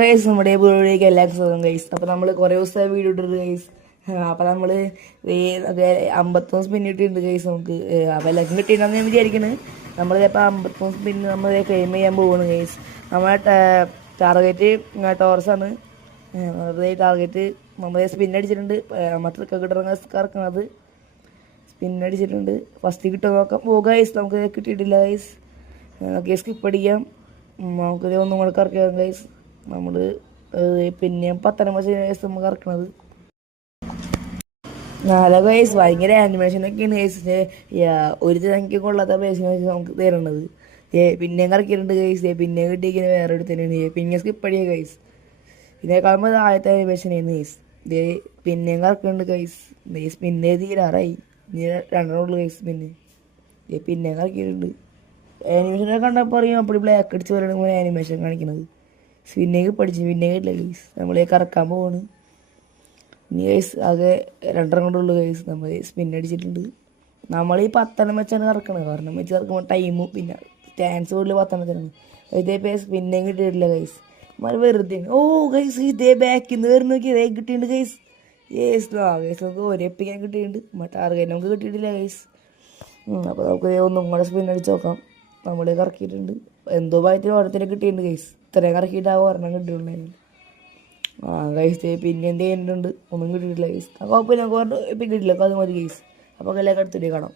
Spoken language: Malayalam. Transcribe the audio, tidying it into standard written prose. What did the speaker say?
ഗൈസ് നമ്മുടെ വീഡിയോയിലേക്ക് എല്ലാവർക്കും സ്വാഗതം ഗൈസ്. അപ്പോൾ നമ്മൾ കുറേ ദിവസമായി വീഡിയോ ഇട്ടിട്ട് ഗൈസ്. അപ്പോൾ നമ്മൾ 53 സ്പിൻ ഇട്ടിട്ടുണ്ട് ഗൈസ്. നമുക്ക് അപ്പോൾ എല്ലാവർക്കും കിട്ടിയിട്ടുണ്ടെന്ന് ഞാൻ വിചാരിക്കുന്നത്. നമ്മൾ ഇപ്പോൾ 53 സ്പിൻ നമ്മൾ ക്ലെയിം ചെയ്യാൻ പോവുകയാണ് ഗൈസ്. നമ്മളെ ടാർഗറ്റ് ടോറസാണ്. ടാർഗറ്റ് നമ്മൾ സ്പിൻ അടിച്ചിട്ടുണ്ട്. മറ്റൊക്കെ കിട്ടുന്നത് സ്പിൻ അടിച്ചിട്ടുണ്ട്. ഫസ്റ്റ് കിട്ടുമോ നോക്കാം. പോകുക ഗൈസ്. നമുക്ക് കിട്ടിയിട്ടില്ല ഗൈസ്. നമുക്ക് സ്കിപ്പ് അടിക്കാം. നമുക്ക് ഒന്നും കൂടെ കറക്കാം ഗൈസ്. നമ്മൾ പിന്നെ 19 വയസ്സ് നമുക്ക് ഇറക്കണത് 4 വയസ്സ്. ഭയങ്കര ആനിമേഷനൊക്കെയാണ് ഗൈസ്. ഒരു എനിക്ക് കൊള്ളാത്ത പേസിനെ വെച്ച് നമുക്ക് തരണത്. പിന്നെ ഇറക്കിയിട്ടുണ്ട് ഗൈസ്. പിന്നെ കിട്ടിയിരിക്കുന്ന വേറെ ഒരു തന്നെയാണ്. പിന്നെ സ്കിപ്പ് അടിക്കുക ഗൈസ്. ഇതിനേക്കാളുമ്പോൾ ആദ്യത്തെ ആനിമേഷനായിരുന്നു ഗൈസ്. പിന്നെ ഇറക്കുന്നുണ്ട് ഗൈസ്. പിന്നെ തീരാറായി. ഇനി 2 ഉള്ളു ഗൈസ്. പിന്നെ ഇറക്കിയിട്ടുണ്ട്. ആനിമേഷനൊക്കെ കണ്ടപ്പോൾ അറിയാം അപ്പോൾ ബ്ലാക്ക് അടിച്ച് പറയുമ്പോൾ ആനിമേഷൻ കാണിക്കുന്നത്. സ്പിന്നേക്ക് പഠിച്ചു. പിന്നേക്കില്ല ഗൈസ്. നമ്മളെ കറക്കാൻ പോവാണ് ഇനി ഗൈസ്. ആകെ 2 കൊണ്ടുള്ളൂ ഗൈസ്. നമ്മൾ സ്പിന്നടിച്ചിട്ടുണ്ട്. നമ്മൾ ഈ 10 വെച്ചാണ് കറക്കണത്. കാരണം വെച്ച് കറക്കുമ്പോൾ ടൈമും പിന്നെ ചാൻസ് കൂടുതൽ 10 ഇതേ പേസ് പിന്നെ കിട്ടിയിട്ടില്ല ഗൈസ്. നമ്മൾ വെറുതെ ഗൈസ് ഇതേ ബാക്കിൽ നിന്ന് വരുന്ന നോക്കി ഇതേ കിട്ടിയിട്ടുണ്ട് ഗൈസ്. ഗൈസ് നമുക്ക് ഒരേ എപ്പിക്കാൻ കിട്ടിയിട്ടുണ്ട്. ടാർഗറ്റ് നമുക്ക് കിട്ടിയിട്ടില്ല ഗൈസ്. അപ്പോൾ നമുക്ക് ഒന്നും കൂടെ സ്പിന്നടിച്ച് നോക്കാം. നമ്മൾ കറക്കിയിട്ടുണ്ട്. എന്തോ ഭാഗത്തിന് ഓരോരുത്തരെ കിട്ടിയിട്ടുണ്ട് ഗൈസ്. ഇത്രയും കറക്കിയിട്ടാവും ഒരെണ്ണം കിട്ടിയിട്ടുണ്ടായിരുന്നു. ഗൈസ് പിന്നെ എന്ത് ചെയ്യുന്നുണ്ട് ഒന്നും കിട്ടിയിട്ടില്ല ഗൈസ്. കുഴപ്പമില്ല. നമുക്ക് ഇപ്പം കിട്ടില്ല. അത് മതി ഗൈസ്. അപ്പോൾ എല്ലാവർക്കും അടുത്തിട്ട് കാണാം.